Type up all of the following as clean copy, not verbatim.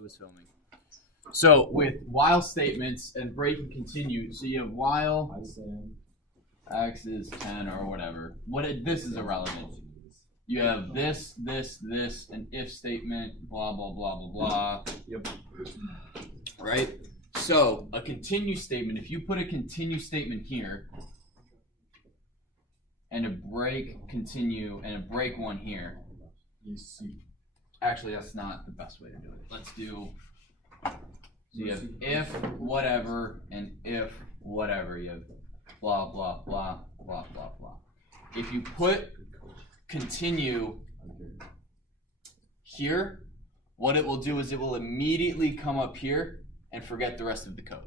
It was filming. So with while statements and break and continue, so you have while x is 10 or whatever. This is irrelevant. You have this, an if statement, blah, blah, blah, blah, blah. Yep. Right? So a continue statement, if you put a continue statement here, and a break continue, and a break one here, You see. actually that's not the best way to do it. Let's do, so you have if whatever and if whatever. You have blah, blah, blah, blah, blah, blah. If you put continue here, what it will do is it will immediately come up here and forget the rest of the code.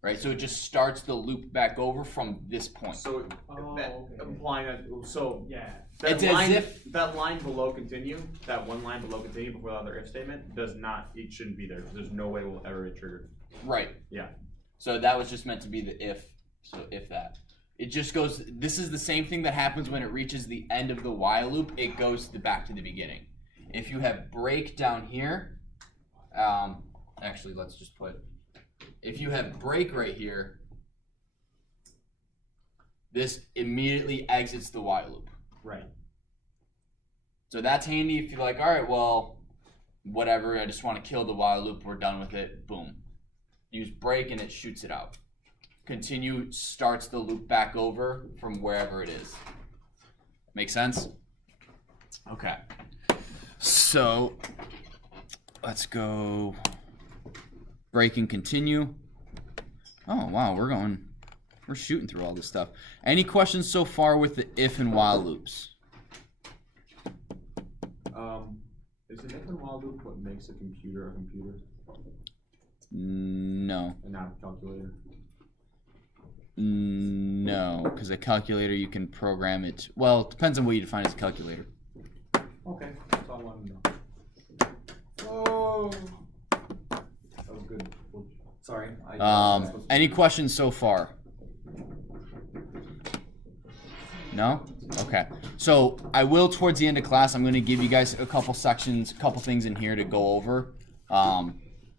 Right? So it just starts the loop back over from this point. So implying that, so Yeah. that It's line, as if that line below continue, that one line below continue before the other if statement does not, it shouldn't be there because there's no way it will ever get triggered. right. Yeah. So that was just meant to be the if. So if that. It just goes, this is the same thing that happens when it reaches the end of the while loop. It goes back to the beginning. If you have break down here, actually let's just put, if you have break right here, this immediately exits the while loop. Right. So that's handy if you're like, all right, well, whatever, I just want to kill the while loop, we're done with it, boom. Use break and it shoots it out. Continue starts the loop back over from wherever it is. Make sense? Okay. So let's go break and continue. Oh wow, we're shooting through all this stuff. Any questions so far with the if and while loops? Is an if and while loop what makes a computer? No. And not a calculator? No, because a calculator you can program it. Well, it depends on what you define as a calculator. Okay, that's all I want to know. Oh, that was good. Sorry. Any questions so far? No? Okay. So I will, towards the end of class, I'm going to give you guys a couple sections, a couple things in here to go over.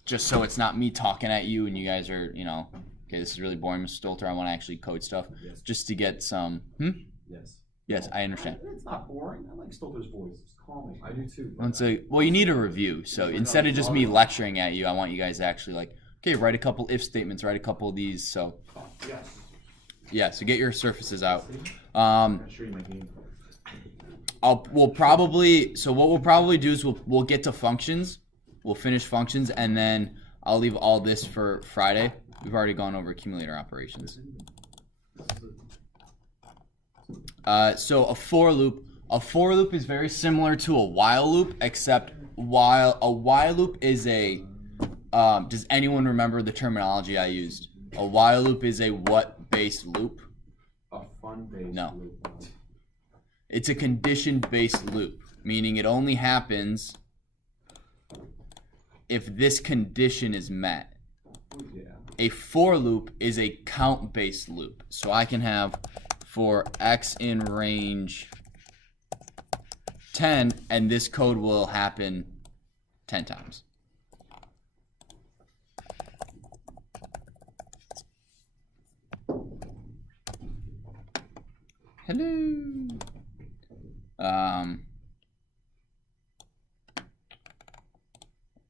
Just so it's not me talking at you and you guys are, okay, this is really boring, Mr. Stolter. I want to actually code stuff. Yes. Just to get some, Yes. Yes, I understand. It's not boring. I like Stolter's voice. It's calming. I do too. Well, you need a review. So instead of just me lecturing at you, I want you guys to actually okay, write a couple if statements, write a couple of these. So Yes. yeah, so get your surfaces out. I'm sure you might need. What we'll probably do is we'll get to functions. We'll finish functions, and then I'll leave all this for Friday. We've already gone over accumulator operations. So a for loop is very similar to a while loop, except a while loop is a, does anyone remember the terminology I used? A while loop is a what-based loop? A fun-based No. loop. It's a condition-based loop, meaning it only happens if this condition is met. Yeah. A for loop is a count-based loop. So I can have for x in range 10, and this code will happen 10 times. Hello.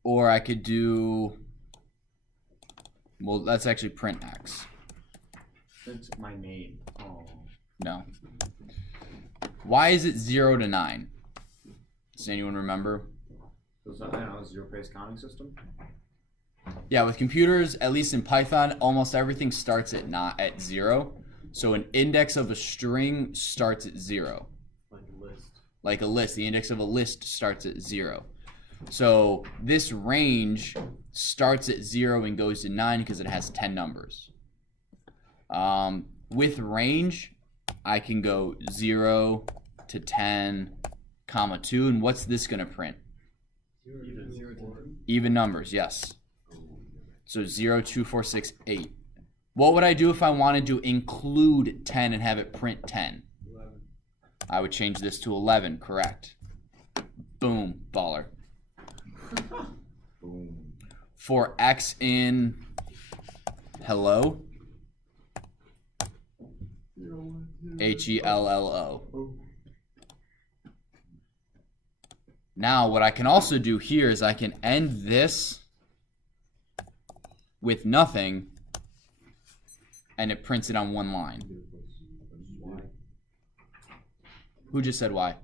Or I could do, well, let's actually print x. That's my name. Oh. No. Why is it 0 to 9? Does anyone remember? I don't know, zero-based counting system? Yeah, with computers, at least in Python, almost everything starts at 0. So an index of a string starts at 0. Like a list. Like a list. The index of a list starts at 0. So this range starts at 0 and goes to 9 because it has 10 numbers. With range, I can go 0 to 10, comma 2, and what's this going to print? Even numbers, yes. So 0, 2, 4, 6, 8. What would I do if I wanted to include 10 and have it print 10? 11. I would change this to 11, correct. Boom, baller. for x in hello, HELLO. Now what I can also do here is I can end this with nothing, and it prints it on one line. Who just said why?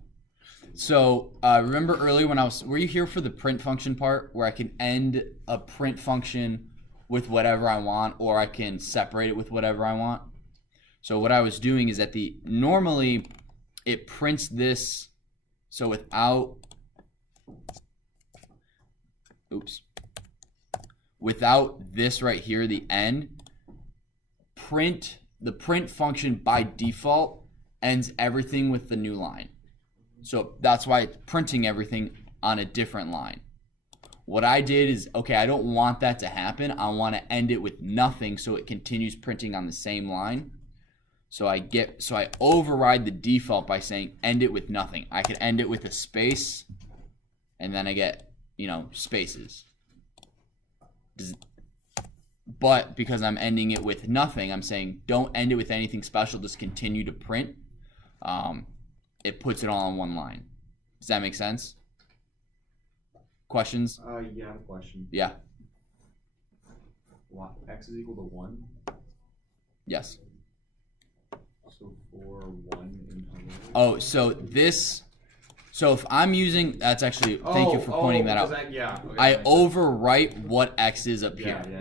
So remember earlier when were you here for the print function part where I can end a print function with whatever I want, or I can separate it with whatever I want? So what I was doing is normally it prints this, so without this right here, the end, the print function by default ends everything with the new line. So that's why it's printing everything on a different line. What I did is, okay, I don't want that to happen. I want to end it with nothing so it continues printing on the same line. So I override the default by saying end it with nothing. I could end it with a space, and then I get, spaces. But because I'm ending it with nothing, I'm saying don't end it with anything special, just continue to print. It puts it all on one line. Does that make sense? Questions? Yeah, I have a question. Yeah. X is equal to 1? Yes. So for 1 in hello. Oh, so if I'm using, that's actually, thank you for pointing that out. Okay, I overwrite what X is up here. Yeah.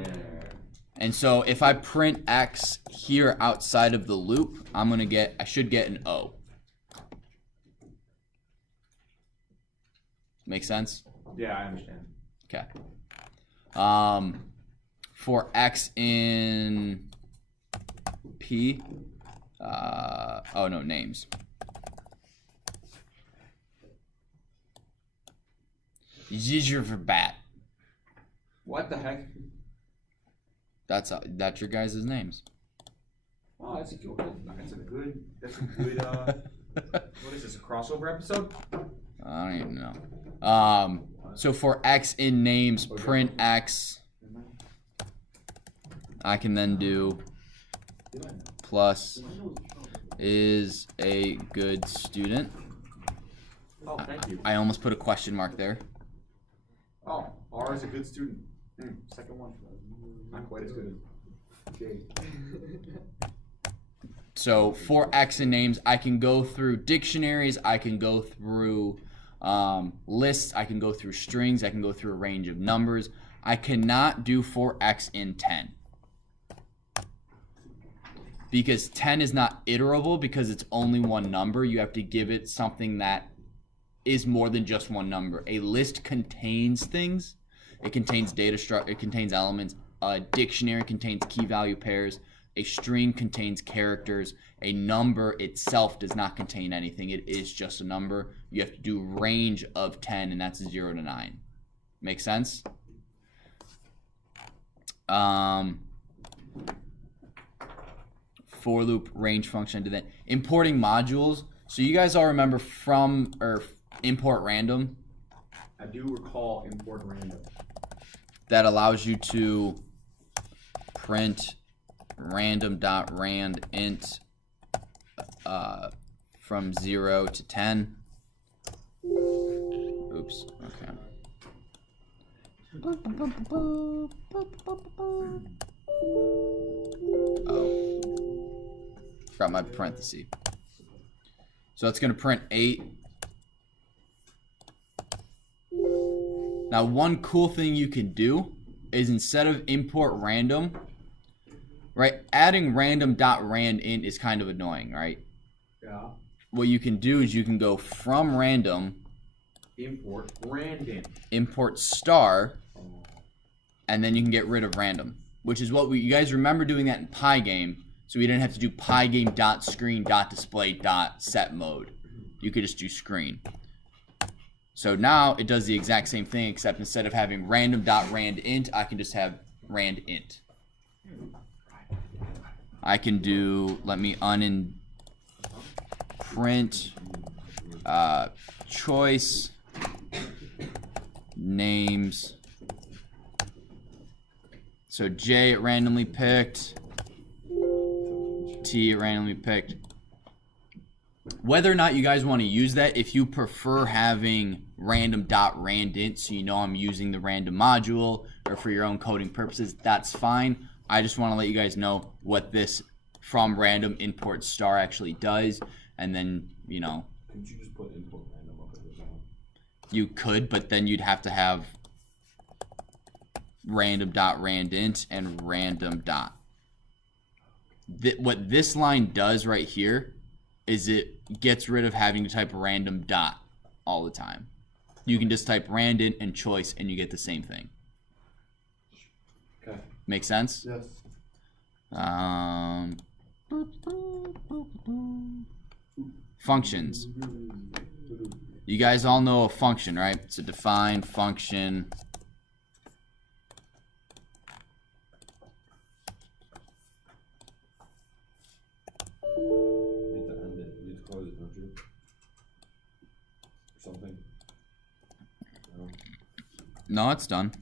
And so if I print X here outside of the loop, I should get an O. Make sense? Yeah, I understand. Okay. For X in P, names. Zizzer for bat. What the heck? That's your guys' names. Oh, that's a good. What is this? A crossover episode? I don't even know. So for X in names, print X. I can then do plus is a good student. Oh, thank you. I almost put a question mark there. Oh, R is a good student. Second one. Not quite as good as J. So for X in names, I can go through dictionaries, I can go through lists, I can go through strings, I can go through a range of numbers. I cannot do for X in 10. Because 10 is not iterable because it's only one number. You have to give it something that is more than just one number. A list contains things. It contains data structure, it contains elements. A dictionary contains key value pairs. A string contains characters. A number itself does not contain anything. It is just a number. You have to do range of 10, and that's 0 to 9. Make sense? For loop range function to that. Importing modules. So you guys all remember import random? I do recall import random. That allows you to print random.randint from 0 to 10. Oops, okay. Oh. Forgot my parenthesis. So it's going to print 8. Now, one cool thing you can do is instead of import random, right, adding random.randint is kind of annoying, right? Yeah. What you can do is you can go from random, import random, import star, and then you can get rid of random, which is what you guys remember doing that in Pygame, so we didn't have to do pygame.screen.display.set mode. You could just do screen. So now it does the exact same thing, except instead of having random.randint, I can just have randint. I can do, let me print choice names So J at randomly picked, T at randomly picked. Whether or not you guys want to use that, if you prefer having random.randint, so you know I'm using the random module, or for your own coding purposes, that's fine. I just want to let you guys know what this from random import star actually does, and then, you know. Could you just put import random up at this one? You could, but then you'd have to have random.randint and random. What this line does right here is it gets rid of having to type random dot all the time. You can just type random and choice and you get the same thing. Okay. Make sense? Yes. Functions. You guys all know a function, right? It's a defined function. You have to end it. You have to close it, don't you? Or something. No. No, it's done.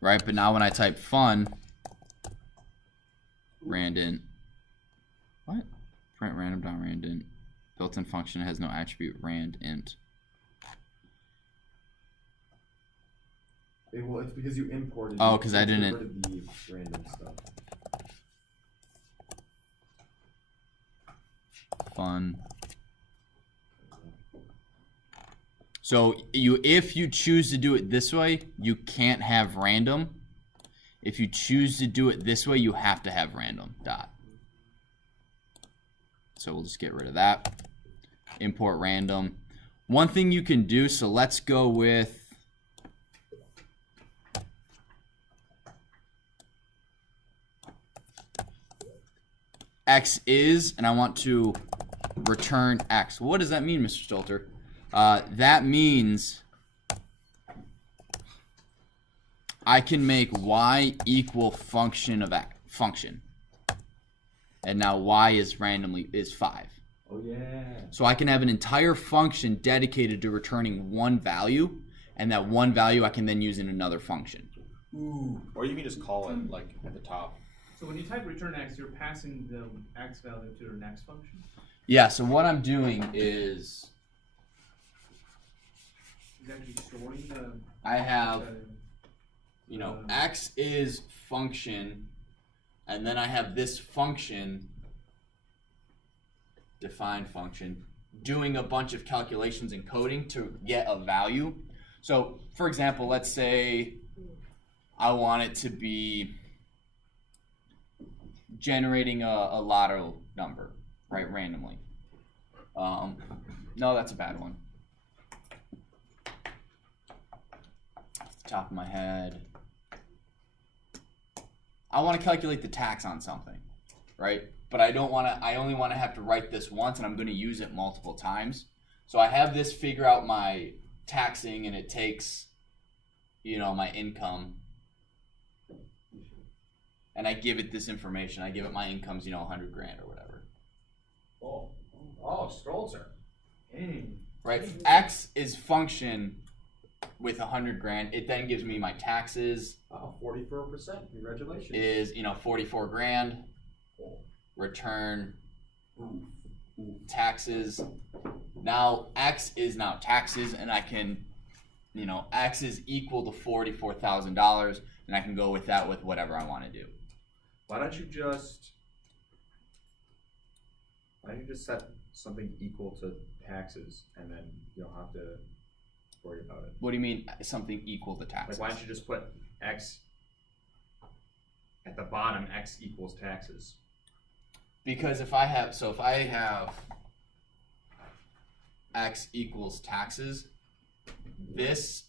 Right, but now when I type fun, random. What? Print random.randint. Built-in function has no attribute randint. Well, it's because you imported. Oh, because I didn't. Get rid of the random stuff. Fun. So if you choose to do it this way, you can't have random. If you choose to do it this way, you have to have random dot. So we'll just get rid of that. Import random. One thing you can do, so let's go with X is, and I want to return X. What does that mean, Mr. Stolter? That means I can make Y equal function of X, function. And now Y is 5. Oh yeah. So I can have an entire function dedicated to returning one value, and that one value I can then use in another function. Ooh. Or you can just call it like at the top. So when you type return x, you're passing the x value to your next function? Yeah, so what I'm doing is Actually storing the... I have, you know, X is function, and then I have this function, defined function, doing a bunch of calculations and coding to get a value. So, for example, let's say I want it to be generating a lotto number, right, randomly. No, that's a bad one. Off the top of my head. I want to calculate the tax on something, right? But I only want to have to write this once, and I'm going to use it multiple times. So I have this figure out my taxing, and it takes, you know, my income, and I give it this information. I give it my income's, you know, 100 grand or whatever. Oh, Stolzer. Right? X is function with 100 grand. It then gives me my taxes. Oh, 44%. Congratulations. Is, you know, 44 grand. Return taxes. Now X is now taxes, and I can, you know, X is equal to $44,000, and I can go with that with whatever I want to do. Why don't you just set something equal to taxes, and then you don't have to worry about it? What do you mean something equal to taxes? Like, why don't you just put X at the bottom? X equals taxes. Because if I have X equals taxes, this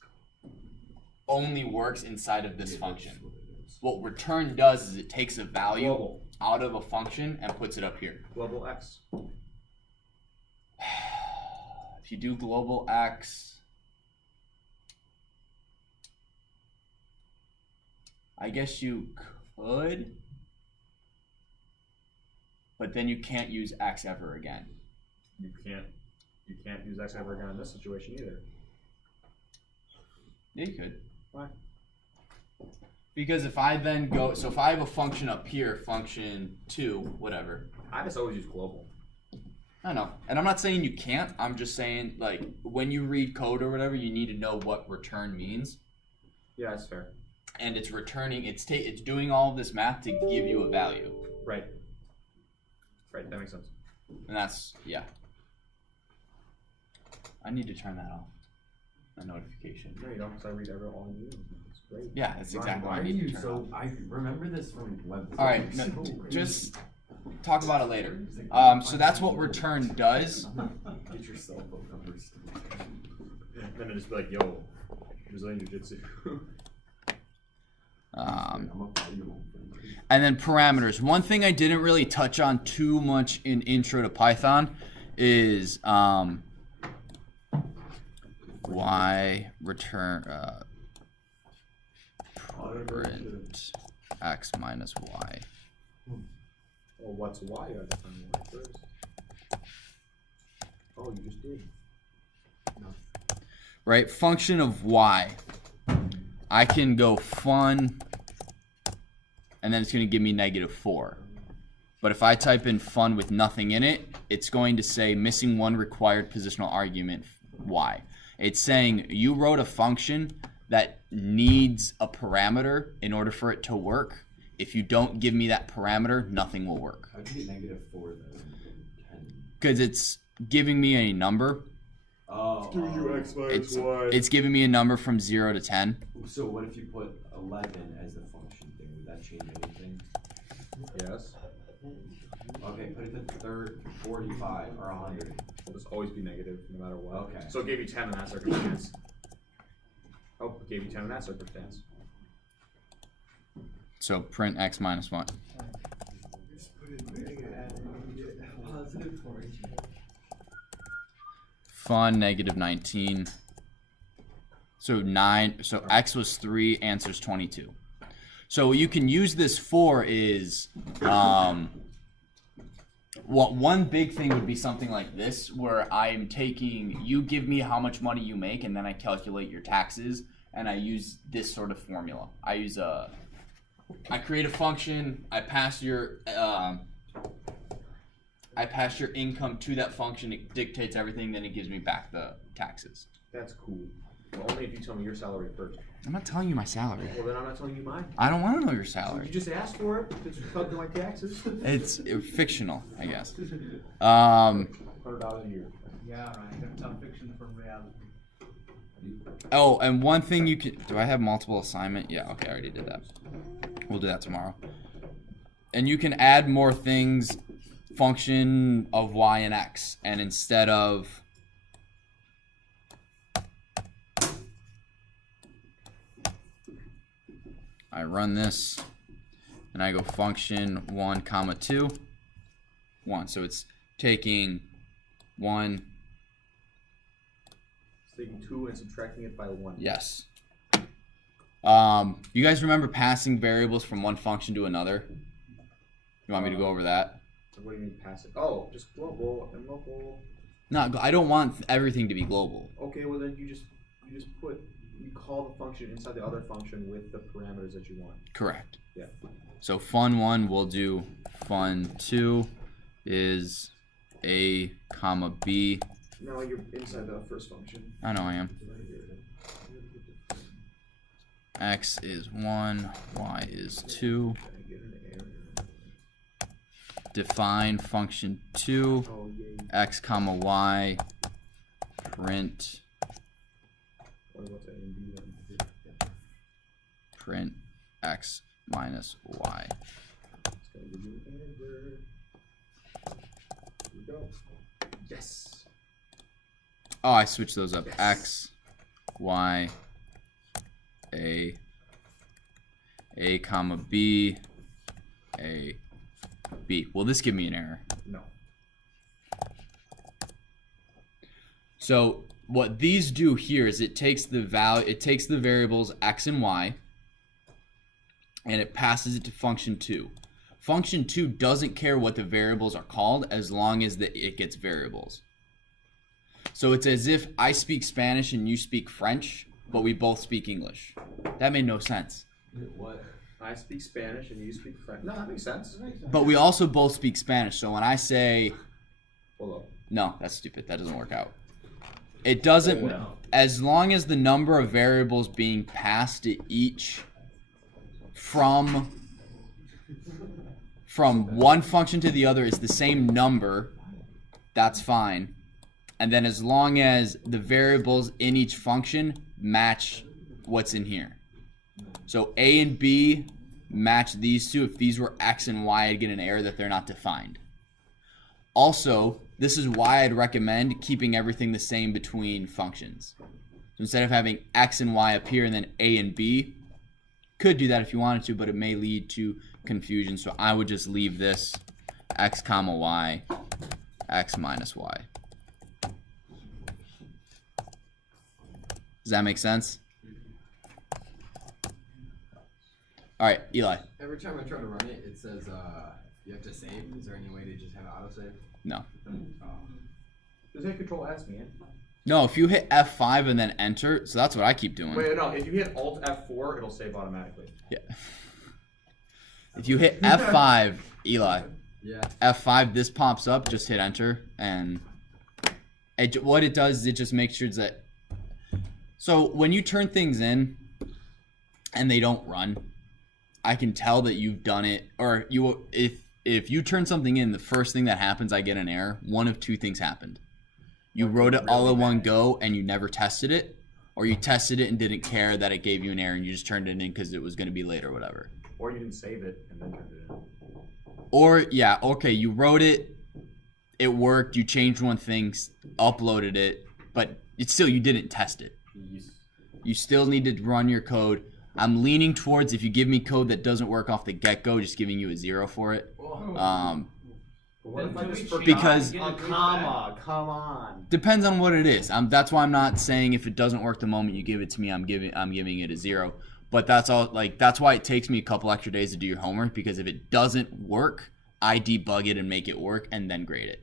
only works inside of this function. What return does is it takes a value Global. out of a function and puts it up here. Global X. If you do global X, I guess you could, but then you can't use X ever again. You can't use X ever again in this situation either. Yeah, you could. Why? Because if I then go, so if I have a function up here, function 2, whatever. I just always use global. I know. And I'm not saying you can't. I'm just saying, like, when you read code or whatever, you need to know what return means. Yeah, that's fair. And it's returning, it's doing all of this math to give you a value. Right. Right, that makes sense. And that's, yeah. I need to turn that off. A notification. No, you don't, because I read all you. It's great. Yeah, that's exactly Why what I are need to you turn so? off. I remember this from web. Alright, no, just talk about it later. So that's what return does. Get your cell phone numbers. Then I just be like, yo, Brazilian Jiu-Jitsu. And then parameters. One thing I didn't really touch on too much in Intro to Python is y return print x minus y. Well, what's y? I have to find y first. Oh, you just did. No. Right, function of y. I can go fun, and then it's going to give me -4. But if I type in fun with nothing in it, it's going to say missing one required positional argument y. It's saying you wrote a function that needs a parameter in order for it to work. If you don't give me that parameter, nothing will work. How do you get -4 then? Because it's giving me a number. Oh. x minus y. It's giving me a number from 0 to 10. So what if you put 11 as the function thing? Would that change anything? Yes. Okay, put it to 45 or 100. It'll just always be negative no matter what. Okay. So it gave you 10 in that circumstance. Oh, it gave you 10 in that circumstance. So print x minus 1. Fun, -19. So 9, so x was 3, answer's 22. So what you can use this for is, one big thing would be something like this, where I'm taking, you give me how much money you make, and then I calculate your taxes, and I use this sort of formula. I create a function, I pass your income to that function, it dictates everything, then it gives me back the taxes. That's cool. But only if you tell me your salary first. I'm not telling you my salary. Well, then I'm not telling you mine. I don't want to know your You salary. just asked for it. It's calculate my taxes. It's fictional, I guess. $100 a year. Yeah, right. You have to tell fiction from reality. Oh, and one thing you can... Do I have multiple assignment? Yeah, okay, I already did that. We'll do that tomorrow. And you can add more things, function of y and x. And instead of... I run this, and I go function 1, comma 2, 1. So it's taking 1... Taking 2 and subtracting it by 1. Yes. You guys remember passing variables from one function to another? You want me to go over that? What do you mean pass it? Oh, just global and local. No, I don't want everything to be global. Okay, well then you call the function inside the other function with the parameters that you want. Correct. Yeah. So fun1 will do fun2 is a comma b. No, you're inside the first function. I know I am. X is 1, y is 2. Define function 2, Oh, yay. x comma y, print, What about A and B then? print x minus y. It's gonna give you an answer. Here we go. Yes. Oh, I switched those up. Yes. X, y, a comma b, a b. Will this give me an error? No. So what these do here is it takes the variables x and y, and it passes it to function 2. Function 2 doesn't care what the variables are called as long as it gets variables. So it's as if I speak Spanish and you speak French, but we both speak English. That made no sense. What? I speak Spanish and you speak French. No, that makes sense. But we also both speak Spanish, so when I say Hold up. no, that's stupid. That doesn't work out. It doesn't. Well. As long as the number of variables being passed to each from one function to the other is the same number, that's fine. And then as long as the variables in each function match what's in here. So A and B match these two. If these were X and Y, I'd get an error that they're not defined. Also, this is why I'd recommend keeping everything the same between functions. So instead of having X and Y appear and then A and B, could do that if you wanted to, but it may lead to confusion. So I would just leave this X comma Y, X minus Y. Does that make sense? All right, Eli. Every time I try to run it, it says you have to save. Is there any way to just have autosave? No. Does that control S, man? No, if you hit F5 and then enter, so that's what I keep doing. Wait, no. If you hit Alt F4, it'll save automatically. Yeah. If you hit F5, Eli, Yeah. F5, this pops up, just hit enter, and what it does is it just makes sure that... So when you turn things in and they don't run, I can tell that you've done it, or if you turn something in, the first thing that happens, I get an error. One of two things happened. You wrote it all in one go and you never tested it, or you tested it and didn't care that it gave you an error and you just turned it in because it was going to be late or whatever. Or you didn't save it and then turned it in. Or, yeah, okay, you wrote it, it worked, you changed one thing, uploaded it, but it's still, you didn't test it. You still need to run your code. I'm leaning towards, if you give me code that doesn't work off the get-go, just giving you a 0 for it. What if I just Because- forgot a comma? Come on. Depends on what it is. That's why I'm not saying if it doesn't work the moment you give it to me, I'm giving it a 0. But that's all. Like, that's why it takes me a couple extra days to do your homework, because if it doesn't work, I debug it and make it work and then grade it.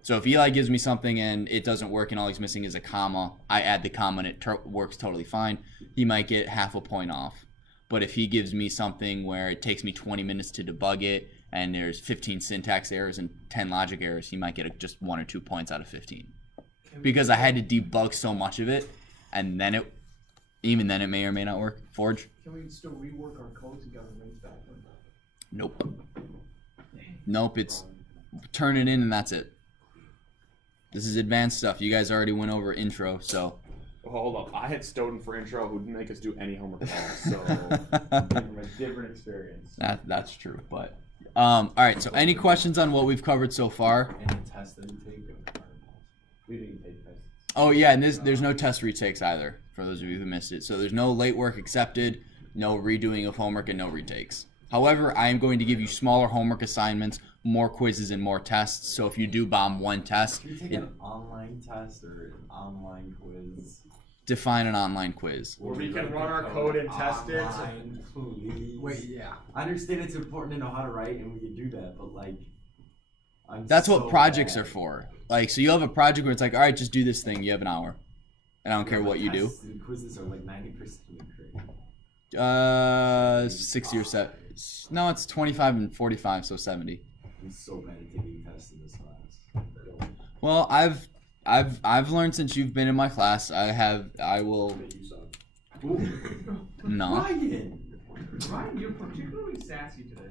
So if Eli gives me something and it doesn't work and all he's missing is a comma, I add the comma and it works totally fine. He might get half a point off. But if he gives me something where it takes me 20 minutes to debug it and there's 15 syntax errors and 10 logic errors, he might get just 1 or 2 points out of 15. Because I had to debug so much of it, and then even then it may or may not work. Forge? Can we still rework our code to get our links back? Nope. Nope, it's turn it in and that's it. This is advanced stuff. You guys already went over intro, so. Well, hold up. I had Stoughton for intro who didn't make us do any homework at all, so from a different experience. That's true, but all right, so any questions on what we've covered so far? Any test that you take? We didn't take tests. Oh yeah, and there's no test retakes either, for those of you who missed it. So there's no late work accepted, no redoing of homework, and no retakes. However, I am going to give you smaller homework assignments, more quizzes, and more tests. So if you do bomb one test, Can you take an online test or an online quiz? define an online quiz. Where we can run our code and test it. Online, please. Wait, yeah. I understand it's important to know how to write, and we can do that, but like, That's what projects are for. Like, so you'll have a project where it's like, all right, just do this thing. You have an hour, and I don't care what you do. The quizzes are like 90% great. 60 or 7. No, it's 25 and 45, so 70. I'm so bad at taking tests in this class. Well, I've learned since you've been in my class. I will. You suck. Ooh. No. Ryan! Ryan, you're particularly sassy today.